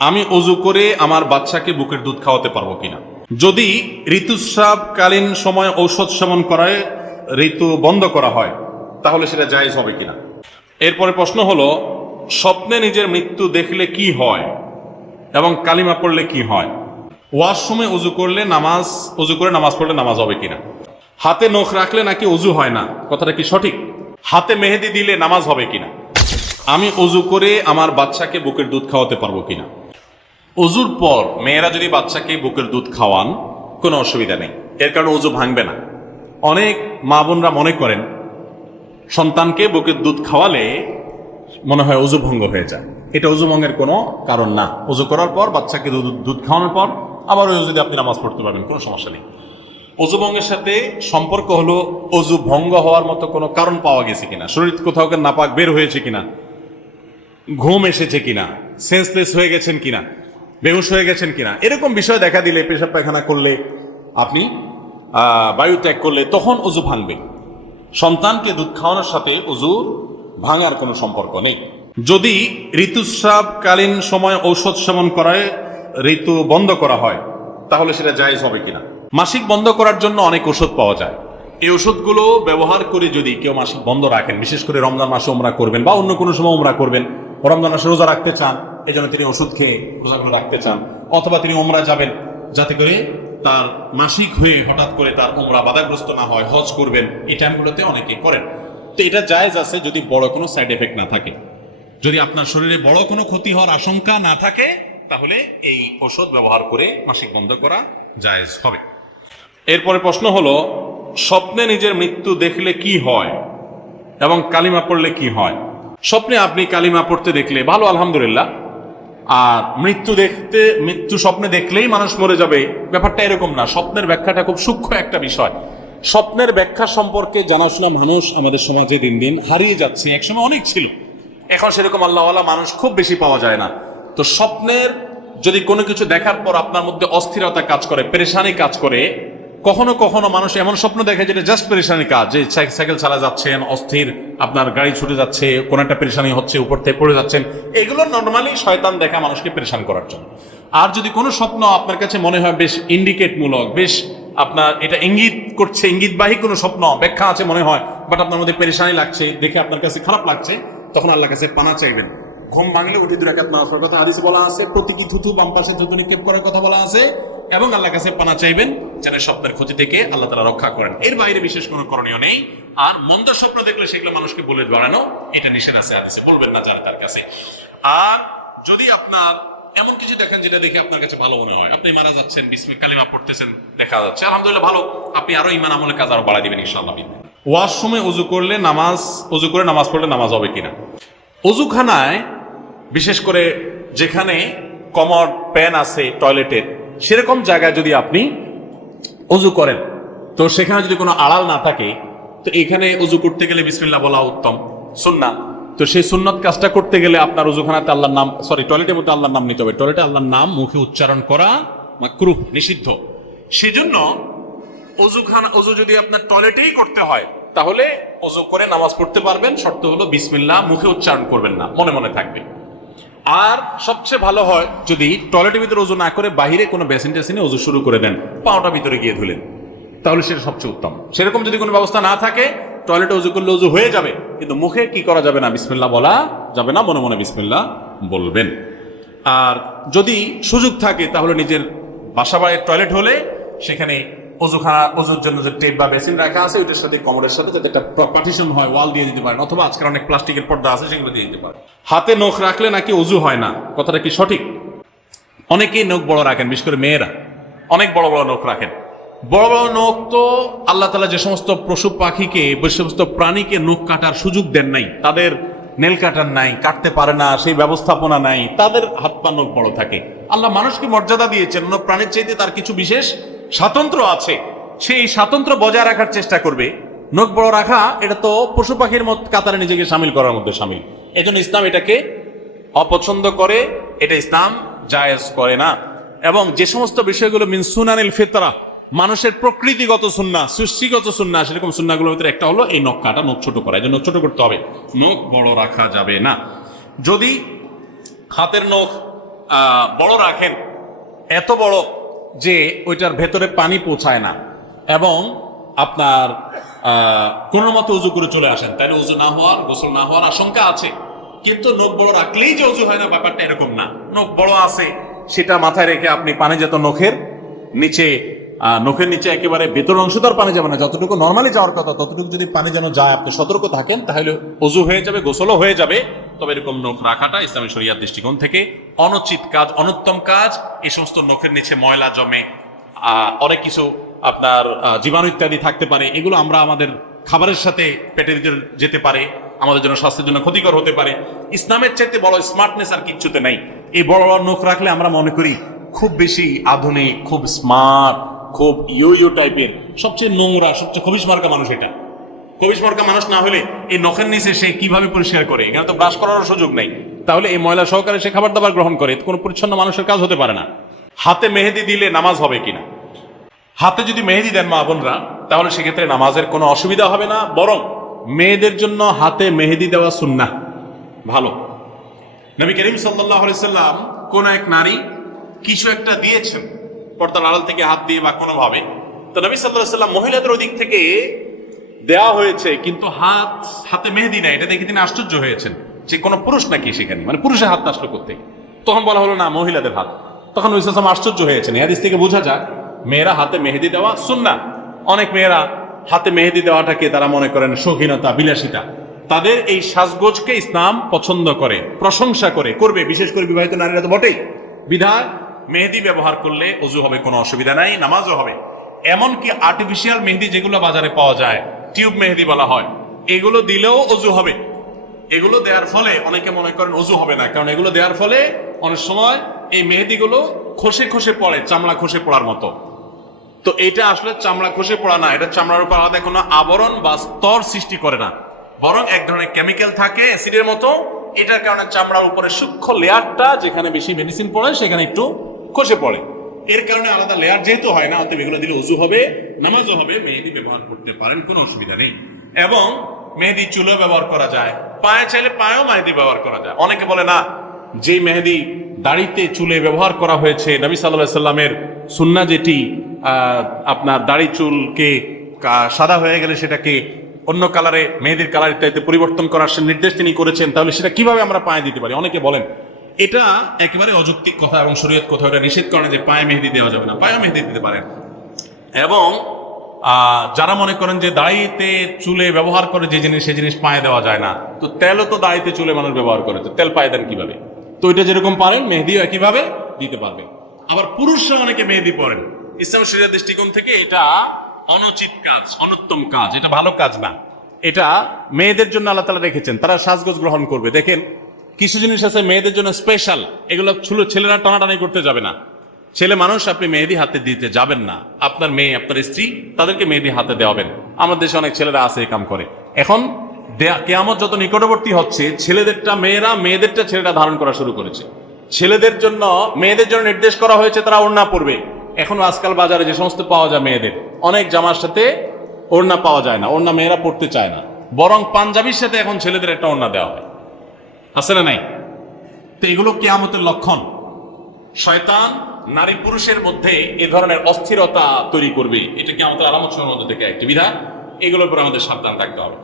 আমি অজু করে আমার বাচ্চাকে বুকের দুধ খাওয়াতে পারবো কিনা। যদি ঋতুস্রাবকালীন সময় ঔষধ সেবন করায় ঋতু বন্ধ করা হয় তাহলে সেটা জায়েজ হবে কিনা। এরপরে প্রশ্ন হলো, স্বপ্নে নিজের মৃত্যু দেখলে কি হয় এবং কালিমা পড়লে কি হয়। ওয়াশরুমে অজু করে নামাজ পড়লে নামাজ হবে কিনা। হাতে নখ রাখলে নাকি অজু হয় না, কথাটা কি সঠিক। হাতে মেহেদি দিলে নামাজ হবে কিনা। আমি অজু করে আমার বাচ্চাকে বুকের দুধ খাওয়াতে পারবো কিনা। অজুর পর মেয়েরা যদি বাচ্চাকে বুকের দুধ খাওয়ান কোনো অসুবিধা নেই, এর কারণে অজু ভাঙবে না। অনেক মা বোনরা মনে করেন সন্তানকে বুকের দুধ খাওয়ালে মনে হয় অজু ভঙ্গ হয়ে যায়। এটা অজু ভঙ্গের কোনো কারণ না। অজু করার পর বাচ্চাকে দুধ খাওয়ানোর পর আবার যদি আপনি নামাজ পড়তে পারবেন, কোনো সমস্যা নেই। অজু ভঙ্গের সাথে সম্পর্ক হলো অজু ভঙ্গ হওয়ার মতো কোনো কারণ পাওয়া গেছে কিনা, শরীর কোথাও নাপাক বের হয়েছে কিনা, ঘুম এসেছে কিনা, সেন্সলেস হয়ে গেছেন কিনা, বেহুশ হয়ে গেছেন কিনা, এরকম বিষয় দেখা দিলে, পেশাব পায়খানা করলে, আপনি বায়ু ত্যাগ করলে, তখন অজু ভাঙবে। সন্তানকে দুধ খাওয়ানোর সাথে অজুর ভাঙার কোনো সম্পর্ক নেই। যদি ঋতুস্রাবকালীন সময় ঔষধ সেবন করায় ঋতু বন্ধ করা হয় তাহলে সেটা জায়েজ হবে কিনা। মাসিক বন্ধ করার জন্য অনেক ওষুধ পাওয়া যায়। এই ওষুধগুলো ব্যবহার করে যদি কেউ মাসিক বন্ধ রাখেন, বিশেষ করে রমজান মাসে উমরা করবেন বা অন্য কোনো সময় উমরা করবেন, রমজান মাসে রোজা রাখতে চান, এই জন্য তিনি ওষুধ খেয়ে রোজাগুলো রাখতে চান, অথবা তিনি উমরা যাবেন যাতে করে তার মাসিক হয়ে হঠাৎ করে তার উমরা বাধাগ্রস্ত না হয়, হজ করবেন, এই টাইমগুলোতে অনেকে করেন। তো এটা জায়েজ আছে যদি বড় কোনো সাইড এফেক্ট না থাকে, যদি আপনার শরীরে বড় কোনো ক্ষতি হওয়ার আশঙ্কা না থাকে, তাহলে এই ওষুধ ব্যবহার করে মাসিক বন্ধ করা জায়েজ হবে। এরপরে প্রশ্ন হলো, স্বপ্নে নিজের মৃত্যু দেখলে কি হয় এবং কালিমা পড়লে কি হয়। স্বপ্নে আপনি কালিমা পড়তে দেখলে ভালো, আলহামদুলিল্লাহ। আর মৃত্যু স্বপ্নে দেখলেই মানুষ মরে যাবে, ব্যাপারটা এরকম না। স্বপ্নের ব্যাখ্যাটা খুব সূক্ষ্ম একটা বিষয়। স্বপ্নের ব্যাখ্যা সম্পর্কে জানাশোনা মানুষ আমাদের সমাজে দিন দিন হারিয়ে যাচ্ছে। একসময় অনেক ছিল, এখন সেরকম আল্লাহওয়ালা মানুষ খুব বেশি পাওয়া যায় না। তো স্বপ্নের যদি কোনো কিছু দেখার পর আপনার মধ্যে অস্থিরতা কাজ করে, পেরেশানি কাজ করে, কখনো কখনো মানুষ এমন স্বপ্ন দেখে যেটা জাস্ট পেরেশানি কাজ, যে সাইকেল চালা যাচ্ছেন, অস্থির, আপনার গাড়ি ছুটে যাচ্ছে, কোনো একটা পেরেশানি হচ্ছে, উপর থেকে পড়ে যাচ্ছেন, এগুলো নর্মালি শয়তান দেখা মানুষকে পেরেশান করার জন্য। আর যদি কোনো স্বপ্ন আপনার কাছে মনে হয় বেশ ইন্ডিকেটমূলক, বেশ আপনার এটা ইঙ্গিত করছে, ইঙ্গিতবাহী কোনো স্বপ্ন ব্যাখ্যা আছে মনে হয়, বাট আপনার মধ্যে পেরেশানি লাগছে, দেখে আপনার কাছে খারাপ লাগছে, তখন আল্লাহর কাছে পানা চাইবেন। ঘুম ভাঙলে উঠে 2 রাকাত নামাজ পড়ার কথা হাদিসে বলা আছে, প্রতীকী থুতু বাম পাশে থুতু নিক্ষেপ করার কথা বলা আছে, এবং আল্লাহর কাছে পানা চাইবেন যেন স্বপ্নের ক্ষতি থেকে আল্লাহ তাআলা রক্ষা করেন। এর বাইরে বিশেষ কোনো করণীয় নেই। আর মন্দ স্বপ্ন দেখলে সেগুলো মানুষকে বলে বাড়ানো, এটা নিষেধ আছে হাদিসে, বলবেন না যারা তার কাছে। আর যদি আপনার এমন কিছু দেখেন যেটা দেখে আপনার কাছে ভালো মনে হয়, আপনি মারা যাচ্ছেন, বিসমিল্লাহ কালিমা পড়তেছেন, দেখা যাচ্ছে, আলহামদুলিল্লাহ ভালো, আপনি আরো ঈমান আমলের কাজ আরো বাড়াই দিবেন ইনশাআল্লাহ। ওয়াশরুমে অজু করে নামাজ পড়লে নামাজ হবে কিনা। অজুখানায় বিশেষ করে যেখানে কমোড প্যান আছে টয়লেটের, সেরকম জায়গায় যদি আপনি অজু করেন, তো সেখানে যদি কোনো আড়াল না থাকে, তো এখানে অজু করতে গেলে বিসমিল্লাহ বলা উত্তম, সুন্নাহ। তো সেই সুন্নত কাজটা করতে গেলে আপনার অজুখানাতে আল্লাহর নাম, টয়লেটের মধ্যে আল্লাহর নাম নিতে হবে। টয়লেটে আল্লাহর নাম মুখে উচ্চারণ করা মাকরুহ, নিষিদ্ধ। সেজন্য অজু যদি আপনার টয়লেটেই করতে হয় তাহলে অজু করে নামাজ পড়তে পারবেন, শর্ত হলো বিসমিল্লাহ মুখে উচ্চারণ করবেন না, মনে মনে থাকবে। আর সবচেয়ে ভালো হয় যদি টয়লেটের ভিতরে অজু না করে বাহিরে কোনো বেসিন টেসিনে অজু শুরু করে দেন, পাওটা ভিতরে গিয়ে ধুলেন, তাহলে সেটা সবচেয়ে উত্তম। সেরকম যদি কোনো ব্যবস্থা না থাকে, টয়লেটে অজু করলে অজু হয়ে যাবে, কিন্তু মুখে কি করা যাবে না, বিসমিল্লাহ বলা যাবে না, মনে মনে বিসমিল্লাহ বলবেন। আর যদি সুযোগ থাকে তাহলে নিজের বাসা বাড়ির টয়লেট হলে সেখানে অজুর জন্য যে টেপ বা বেসিন রাখা আছে, ওইটার সাথে কমরের সাথে যাতে একটা পার্টিশন হয়, ওয়াল দিয়ে দিতে পারেন, অথবা আজকাল অনেক প্লাস্টিকের পর্দা আছে, সেগুলো দিয়ে দিতে পারেন। হাতে নখ রাখলে নাকি অজু হয় না, কথাটা কি সঠিক। অনেকেই নখ বড় রাখেন, বিশেষ করে মেয়েরা অনেক বড় বড় নখ রাখেন। বড় বড় নখ তো আল্লাহ তাআলা যে সমস্ত পশু পাখিকে, যে সমস্ত প্রাণীকে নখ কাটার সুযোগ দেন নাই, তাদের নেল কাটার নাই, কাটতে পারে না, সেই ব্যবস্থাপনা নাই, তাদের হাত পা নখ বড় থাকে। আল্লাহ মানুষকে মর্যাদা দিয়েছেন, অন্য প্রাণীর চাইতে তার কিছু বিশেষ স্বাতন্ত্র আছে, সেই স্বাতন্ত্র বজায় রাখার চেষ্টা করবে। নখ বড় রাখা এটা তো পশু পাখির মত কাতারে নিজেকে সামিল করার মধ্যে সামিল। এজন্য ইসলাম এটাকে অপছন্দ করে, এটা ইসলাম জায়েজ করে না। এবং যে সমস্ত বিষয়গুলো মিন সুনানিল ফিতরা, মানুষের প্রকৃতিগত সুন্নাহ, সৃষ্টিগত সুন্নাহ, সেরকম সুন্নাহগুলোর ভিতরে একটা হলো এই নখ কাটা, নখ ছোট করা। এই জন্য নখ ছোট করতে হবে, নখ বড় রাখা যাবে না। যদি হাতের নখ বড় রাখেন, এত বড় যে ওইটার ভেতরে পানি পৌঁছায় না, এবং আপনার কোনো মতো উজু করে চলে আসেন, তাহলে উজু না হওয়ার, গোসল না হওয়ার আশঙ্কা আছে। কিন্তু নখ বড় রাখলেই যে উজু হয় না, ব্যাপারটা এরকম না। নখ বড় আছে সেটা মাথায় রেখে আপনি পানি যত নখের নিচে একেবারে ভেতর অংশ তো আর পানি যাবে না, যতটুকু নর্মালি যাওয়ার কথা ততটুকু যদি পানি যেন যায়, আপনি সতর্ক থাকেন, তাহলে অজু হয়ে যাবে, গোসলও হয়ে যাবে। তবে এরকম নখ রাখাটা ইসলামী শরিয়াত দৃষ্টিকোণ থেকে অনুচিত কাজ, অনুত্তম কাজ। এই সমস্ত নখের নিচে ময়লা জমে, অনেক কিছু আপনার জীবাণু ইত্যাদি থাকতে পারে, এগুলো আমরা আমাদের খাবারের সাথে পেটের ভিতরে যেতে পারে, আমাদের জন্য স্বাস্থ্যের জন্য ক্ষতিকর হতে পারে। ইসলামের চাইতে বড় স্মার্টনেস আর কিচ্ছুতে নাই। এই বড় বড় নখ রাখলে আমরা মনে করি খুব বেশি আধুনিক, খুব স্মার্ট, খুব ইউ টাইপের, সবচেয়ে নোংরা, সবচেয়ে খবিশ মার্কা মানুষ। এটা খবিশ মার্কা মানুষ না হলে এই নখের নিচে সে কিভাবে পরিষ্কার করে? এখানে তো ব্রাশ করার সুযোগ নেই। তাহলে এই ময়লা সহকারে সে খাবার দাবার গ্রহণ করে, কোনো পরিচ্ছন্ন মানুষের কাজ হতে পারে না। হাতে মেহেদি দিলে নামাজ হবে কিনা? হাতে যদি মেহেদি দেন মা বোনরা, তাহলে সেক্ষেত্রে নামাজের কোনো অসুবিধা হবে না, বরং মেয়েদের জন্য হাতে মেহেদি দেওয়া সুন্নাহ, ভালো। নবী করিম সাল্লাল্লাহু আলাইহি সাল্লাম কোন এক নারী কিছু একটা দিয়েছেন পর্দার আড়াল থেকে হাত দিয়ে বা কোনোভাবে, তো নবী সাল্লাল্লাহু আলাইহি সাল্লাম মহিলাদের ওদিক থেকে দেওয়া হয়েছে কিন্তু হাতে মেহেদি নাই, এটা দেখে তিনি আশ্চর্য হয়েছেন যে কোনো পুরুষ নাকি সেখানে, মানে পুরুষের হাত আসলো করতে। তখন বলা হলো না, মহিলাদের হাত। তখন নবী সাল্লাল্লাহু আলাইহি সাল্লাম আশ্চর্য হয়েছেন। এই হাদিস থেকে বোঝা যায় মেয়েরা হাতে মেহেদি দেওয়া সুন্নাহ। অনেক মেয়েরা হাতে মেহেদি দেওয়াটাকে তারা মনে করেন শৌখিনতা, বিলাসিতা। তাদের এই সাজগোজকে ইসলাম পছন্দ করে, প্রশংসা করবে, বিশেষ করে বিবাহিত নারীরা তো বটেই। বিধায় মেহেদি ব্যবহার করলে অজু হবে, কোনো অসুবিধা নাই, নামাজও হবে। এমনকি আর্টিফিশিয়াল মেহেদি যেগুলো বাজারে পাওয়া যায়, টিউব মেহেদি বলা হয়, এগুলো দিলেও অজু হবে। এগুলো দেওয়ার ফলে অনেকে মনে করেন অজু হবে না, কারণ এগুলো দেওয়ার ফলে অনেক সময় এই মেহেদিগুলো খসে পড়ে, চামড়া খসে পড়ার মতো। তো এটা আসলে চামড়া খসে পড়া না, এটা চামড়ার উপর আলাদা কোনো আবরণ বা স্তর সৃষ্টি করে না, বরং এক ধরনের কেমিক্যাল থাকে অ্যাসিডের মতো। এটার কারণে চামড়ার উপরে সূক্ষ্ম লেয়ারটা, যেখানে বেশি মেডিসিন পড়ে সেখানে একটু খসে পড়ে। এর কারণে আলাদা লেয়ার যেহেতু হয় না, অতএব এগুলো দিলে অজু হবে, নামাজও হবে। মেহেদি ব্যবহার করতে পারেন, কোনো অসুবিধা নেই। এবং মেহেদি চুলেও ব্যবহার করা যায়, পায়ে চাইলে পায়েও মেহেদি ব্যবহার করা যায়। অনেকে বলে না, যেই মেহেদি দাড়িতে চুলে ব্যবহার করা হয়েছে, নবী সাল্লাল্লাহু আলাইহি সাল্লামের সুন্নাহ যেটি আপনার দাড়ি চুলকে সাদা হয়ে গেলে সেটাকে অন্য কালারে, মেহেদির কালার ইত্যাদিতে পরিবর্তন করার নির্দেশ তিনি করেছেন, তাহলে সেটা কিভাবে আমরা পায়ে দিতে পারি? অনেকে বলেন এটা একেবারে অযৌক্তিক কথা, এবং শরীয়ত কোথাও এটা নিষেধ করে যে পায়ে মেহেদি দেওয়া যাবে না। পায়ে মেহেদি দিতে পারেন। এবং যারা মনে করেন যে দাড়িতে চুলে ব্যবহার করে যে জিনিস, সে জিনিস পায়ে দেওয়া যায় না, তো তেলও তো দাড়িতে চুলে মানুষ ব্যবহার করে, তো তেল পায়ে দেন কিভাবে? তো এটা যেরকম পারেন মেহেদিও একইভাবে দিতে পারবেন। আবার পুরুষরা অনেকে মেহেদি পরেন, ইসলাম শরীয়তের দৃষ্টিকোণ থেকে এটা অনুচিত কাজ, অনুত্তম কাজ, এটা ভালো কাজ না। এটা মেয়েদের জন্য আল্লাহ তাআলা রেখেছেন, তারা সাজগোজ গ্রহণ করবে। দেখেন কিছু জিনিস আছে মেয়েদের জন্য স্পেশাল, এগুলো ছেলেরা টানাটানি করতে যাবে না। ছেলে মানুষ, আপনি মেহেদি হাতে দিতে যাবেন না। আপনার মেয়ে, আপনার স্ত্রী, তাদেরকে মেহেদি হাতে দেওয়াবেন। আমাদের দেশে অনেক ছেলেরা আছে এই কাম করে। এখন কিয়ামত যত নিকটবর্তী হচ্ছে, মেয়েদেরটা ছেলেরা ধারণ করা শুরু করেছে। ছেলেদের জন্য, মেয়েদের জন্য নির্দেশ করা হয়েছে তারা ওড়না পরবে। এখনো আজকাল বাজারে যে সমস্ত পাওয়া যায় মেয়েদের, অনেক জামার সাথে ওড়না পাওয়া যায় না, ওড়না মেয়েরা পরতে চায় না, বরং পাঞ্জাবির সাথে এখন ছেলেদের একটা ওড়না দেওয়া হয়, আছে না নাই? তো এগুলো কিয়ামতের লক্ষণ। শয়তান নারী পুরুষের মধ্যে এ ধরনের অস্থিরতা তৈরি করবে, এটা কিয়ামতের আলামত সমূহের মধ্যে থেকে একটি বিধান। এগুলোর উপর আমাদের সাবধান থাকতে হবে।